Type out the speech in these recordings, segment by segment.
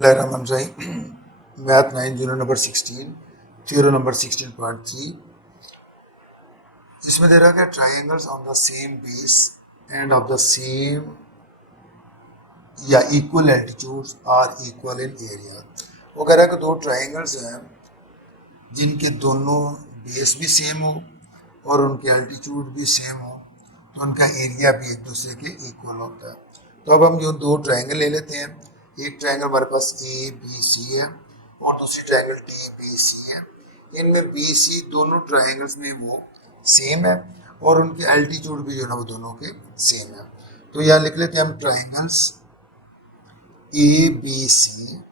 Math 9 unit number 16 theorem number 16.3 इसमें दे रहा है triangles on the same base and of the same या equal altitudes are equal in area. वो कह रहा है कि दो ट्राइंगल्स हैं जिनके दोनों बेस भी सेम हो और उनके एल्टीट्यूड भी सेम हो तो उनका एरिया भी एक दूसरे के इक्वल होता है। तो अब हम जो दो ट्राइंगल ले लेते हैं, एक ट्राइंगल हमारे पास ए बी सी है और दूसरी ट्राइंगल डी बी सी है। इनमें बी सी दोनों ट्राइंगल्स में वो सेम है और उनके एल्टीट्यूड भी जो है ना वो दोनों के सेम है। तो यहाँ लिख लेते हैं हम triangles A B C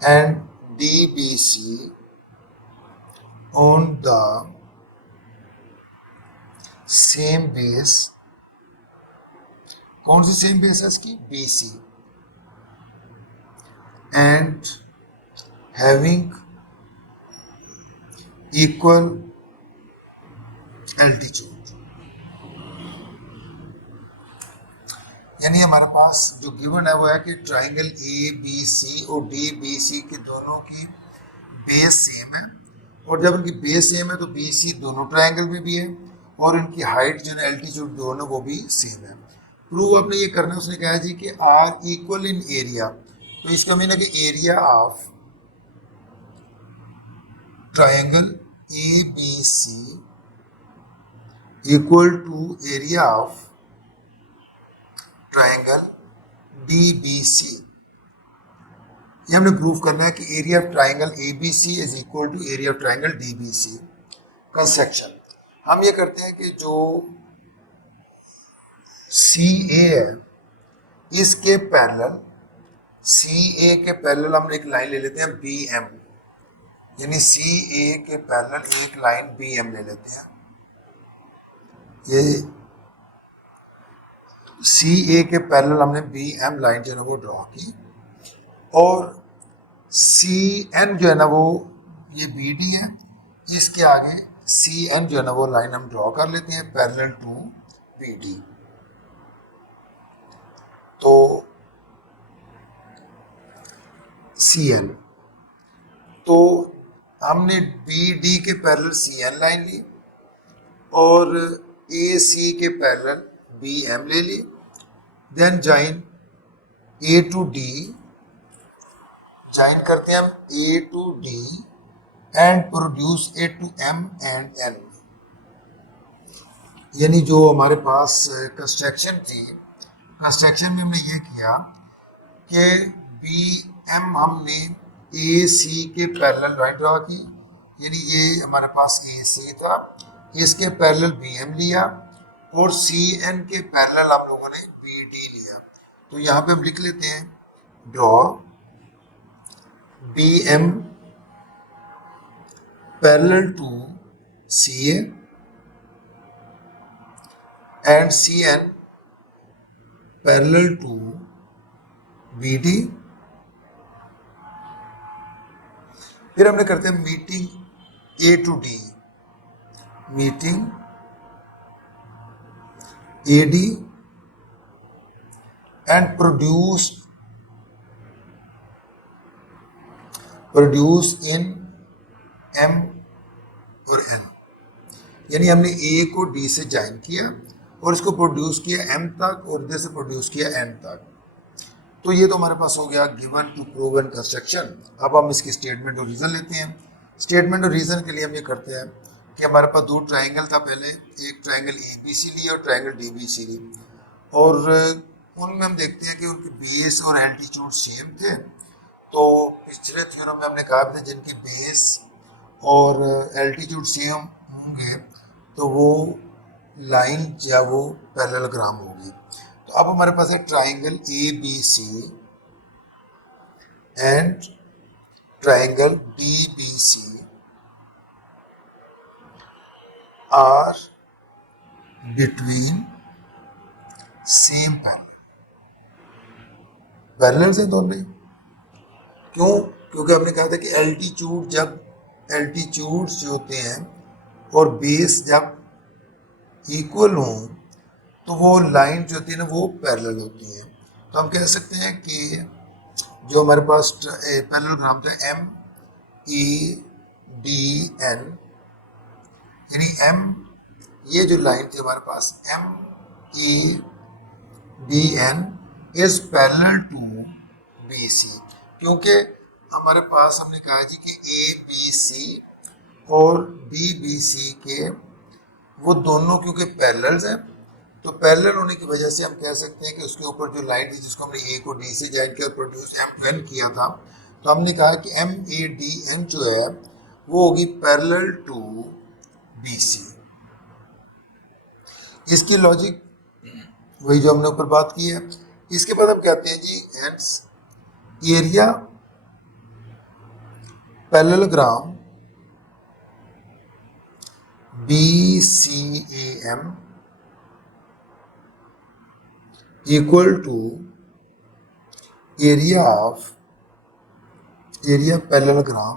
and D B C on the same base। कौन सी सेम बेस है इसकी? BC and having equal altitude। यानी हमारे पास जो गिवन है वो है कि ट्राइंगल ABC और DBC के दोनों की बेस सेम है और जब इनकी बेस सेम है तो BC दोनों ट्राइंगल में भी है और इनकी हाइट जो है एल्टीट्यूड जो है वो भी सेम है। प्रूव आपने ये करना है, उसने कहा जी कि आर इक्वल इन एरिया। तो इसका मीन है कि area of triangle ABC equal to area of triangle DBC। ये हमने प्रूव करना है कि area of triangle ABC is equal to area of triangle DBC। Construction हम ये करते हैं कि जो CA है इसके पैरेलल, CA के पैरेलल हम एक लाइन ले लेते हैं BM, यानी CA के पैरेलल एक लाइन BM ले लेते हैं। ये CA के पैरेलल हमने BM लाइन जो है वो ड्रॉ की और CN जो है ना वो ये BD है, इसके आगे CN जो है ना वो लाइन हम ड्रॉ कर लेते हैं पैरेलल टू BD। तो CN, तो हमने BD के पैरेलल CN लाइन ली और AC के पैरेलल BM ले ली, then join A to D, join करते हैं हम A to D and produce A to M and N। यानी जो हमारे पास कंस्ट्रक्शन थी, कंस्ट्रक्शन में हमने ये किया कि BM हमने AC के पैरेलल लाइन ड्रॉ की, यानी ये हमारे पास AC था, इसके पैरेलल BM लिया और CN के पैरेलल हम लोगों ने BD लिया। तो यहाँ पे हम लिख लेते हैं draw BM parallel to CA and CN parallel to BD। फिर हमने करते हैं meeting A to D, meeting AD and produce in M और N। यानी हमने A को D से ज्वाइन किया और इसको प्रोड्यूस किया M तक और इधर से प्रोड्यूस किया N तक। तो ये तो हमारे पास हो गया given to prove and construction. अब हम इसकी स्टेटमेंट और रीजन लेते हैं। स्टेटमेंट और रीजन के लिए हम ये करते हैं कि हमारे पास दो ट्राइंगल था, पहले एक ट्राइंगल ABC लिया और ट्राइंगल DBC ली और उनमें हम देखते हैं कि उनके बेस और एल्टीट्यूड सेम थे। तो पिछले थ्योरम में हमने कहा था जिनकी बेस और एल्टीट्यूड सेम होंगे तो वो लाइन या वो पैरेललोग्राम होगी। तो अब हमारे पास है triangle ABC and triangle DBC are between same parallel से दोनों। क्यों? क्योंकि हमने कहा था कि एल्टीट्यूड जब एल्टीट्यूड्स जो होते हैं और बेस जब इक्वल हों तो वो लाइन जो होती है ना वो पैरेलल होती हैं। तो हम कह सकते हैं कि जो हमारे पास पैरेललोग्राम था एम ई डी एन, यानी एम, ये जो लाइन थी हमारे पास M E D N is parallel to B C, क्योंकि हमारे पास हमने कहा जी कि ए बी सी और बी बी सी के वो दोनों क्योंकि पैरेलल्स हैं, तो पैरेलल होने की वजह से हम कह सकते हैं कि उसके ऊपर जो लाइन थी जिसको हमने ए को डी से ज्वाइन किया, प्रोड्यूस एम एन किया था, तो हमने कहा कि एम ए डी एन जो है वो होगी पैरेलल टू बी सी। इसकी लॉजिक वही जो हमने ऊपर बात की है। इसके बाद हम कहते हैं जी hence area parallelogram B C A M equal to area parallelogram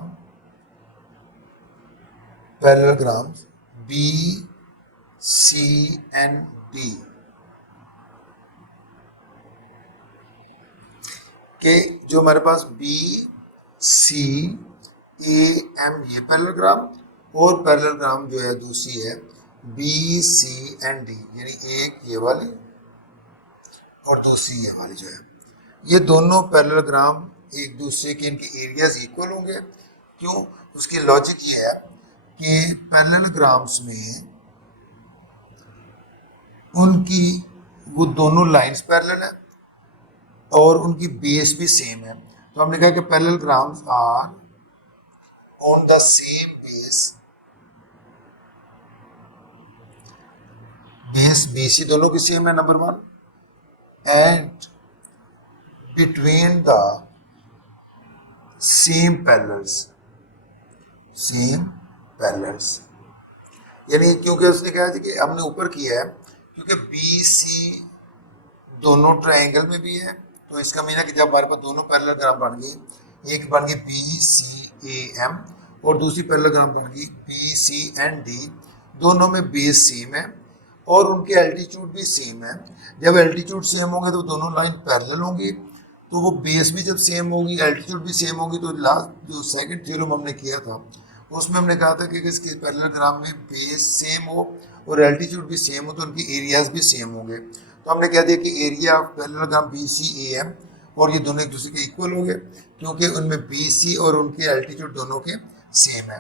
B C N D के, जो हमारे पास बी सी ए एम ये पैरेललोग्राम और पैरेललोग्राम जो है दूसरी है बी सी एन डी, यानी एक ये वाली और दूसरी ये वाली जो है, ये दोनों पैरेललोग्राम एक दूसरे के इनके एरियाज इक्वल होंगे। क्यों? उसकी लॉजिक ये है कि पैरेललोग्राम्स में उनकी वो दोनों लाइंस पैरेलल है और उनकी बेस भी सेम है, तो हमने कहा कि parallelograms are on the same base BC दोनों की सेम है number 1, and between the same parallels, यानी क्योंकि उसने कहा था कि हमने ऊपर किया है क्योंकि BC दोनों ट्रायंगल में भी है, तो इसका मीन है कि जब हमारे पास दोनों पैरेललोग्राम बन गई, एक बन गई BCAM और दूसरी पैरेललोग्राम बन गई BCND, दोनों में बेस सेम है और उनके एल्टीट्यूड भी सेम है। जब एल्टीट्यूड सेम होंगे तो दोनों लाइन पैरेलल होंगी, तो वो बेस भी जब सेम होगी, एल्टीट्यूड भी सेम होगी, तो लास्ट जो सेकंड थ्योरम हमने किया था उसमें हमने कहा था कि इसके पैरेललोग्राम में बेस सेम हो और एल्टीट्यूड भी सेम हो तो उनके एरियाज भी सेम होंगे। तो हमने कह दिया कि एरिया ऑफ पैरेललोग्राम BCAM और ये दोनों एक दूसरे के इक्वल होंगे क्योंकि उनमें BC और उनके एल्टीट्यूड दोनों के सेम है।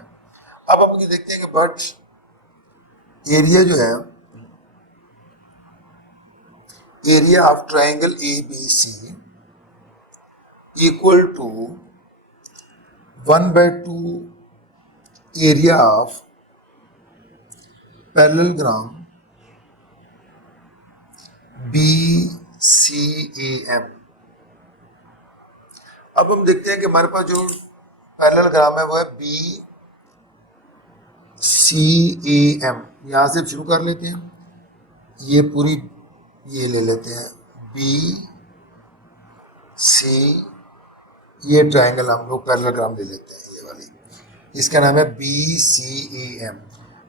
अब हम ये देखते हैं कि बट एरिया जो है, area of triangle ABC equal to 1/2 area of parallelogram BCAM। अब हम देखते हैं कि हमारे पास जो पैरेललोग्राम है वो है BCAM। यहां से शुरू कर लेते हैं, ये पूरी ये ले लेते हैं BC, ये ट्रायंगल हम लोग पैरेललोग्राम ले लेते हैं, ये वाली इसका नाम है BCAM।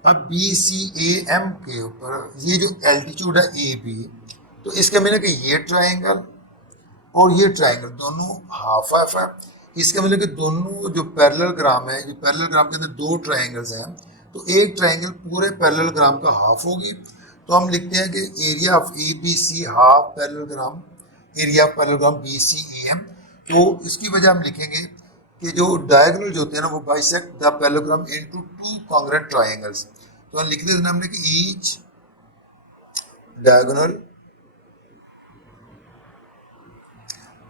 अब BCAM के ऊपर ये जो एल्टीट्यूड है AB, तो इसका मतलब कि ये ट्रायंगल और ये ट्रायंगल दोनों हाफ हाफ है। इसका मतलब कि दोनों जो पैरेललोग्राम है, जो पैरेललोग्राम के अंदर दो ट्रायंगल्स हैं, तो एक ट्रायंगल पूरे पैरेललोग्राम का हाफ होगी। तो हम लिखते हैं कि area of ABC half parallelogram area of parallelogram BCAM। तो इसकी वजह हम लिखेंगे कि जो डायगोनल जो होते हैं ना वो bisect the parallelogram into two congruent triangles. तो हम लिख देते हैं हमने कि each diagonal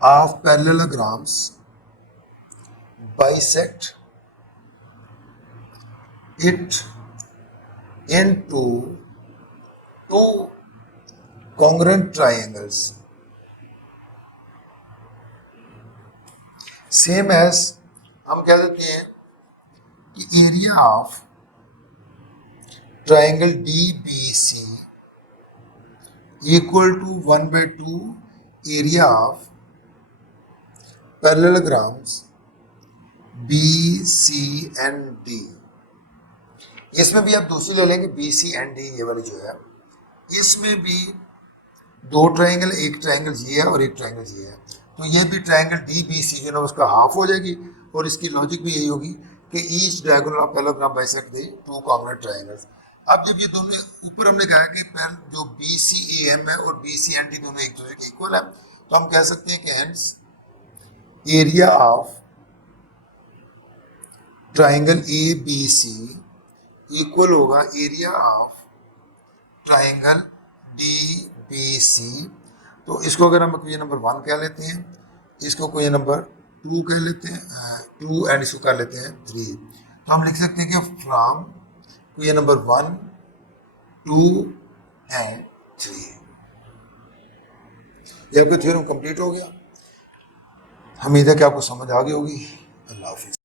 of parallelograms bisect it into two congruent triangles, same as हम कह देते हैं कि area of triangle DBC equal to 1/2 area of parallelograms BCND। इसमें भी आप दूसरी ले लेंगे BCND, ये वाली जो है, इसमें भी दो ट्रायंगल, एक ट्रायंगल ये है और एक ट्रायंगल ये है। तो ये भी ट्रायंगल डी बी सी जो है ना उसका हाफ हो जाएगी, और इसकी लॉजिक भी यही होगी कि each diagonal of parallelogram bisect the two congruent triangles. अब जब ये दोनों ऊपर हमने कहा कि जो बी सी ए एम है और बी सी एन डी दोनों एक दूसरे के इक्वल है, तो हम कह सकते हैं कि hence area of triangle A B C equal होगा area of triangle D B C. तो इसको अगर हम क्वेश्चन नंबर 1 कह लेते हैं, इसको क्वेश्चन नंबर 2 कह लेते हैं 2 एंड इसको कर लेते हैं 3, तो हम लिख सकते हैं कि फ्रॉम क्वेश्चन नंबर 1, 2 एंड 3। ये आपका थ्योरम कंप्लीट हो गया। उम्मीद है कि आपको समझ आ गई होगी। अल्लाह हाफिज़।